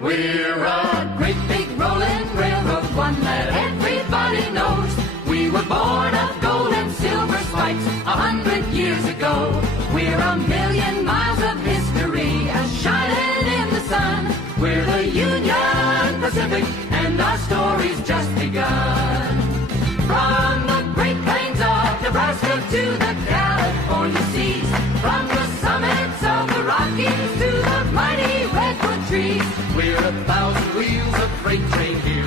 We're a great big rolling railroad, one that everybody knows. We were born of gold and silver spikes 100 years ago. We're a million miles of history, as shining in the sun. We're the Union Pacific, and our story's just begun. From the Great Plains of Nebraska to the California seas, from the summits of the Rockies to the mighty redwood trees, we're 1,000 wheels of freight train here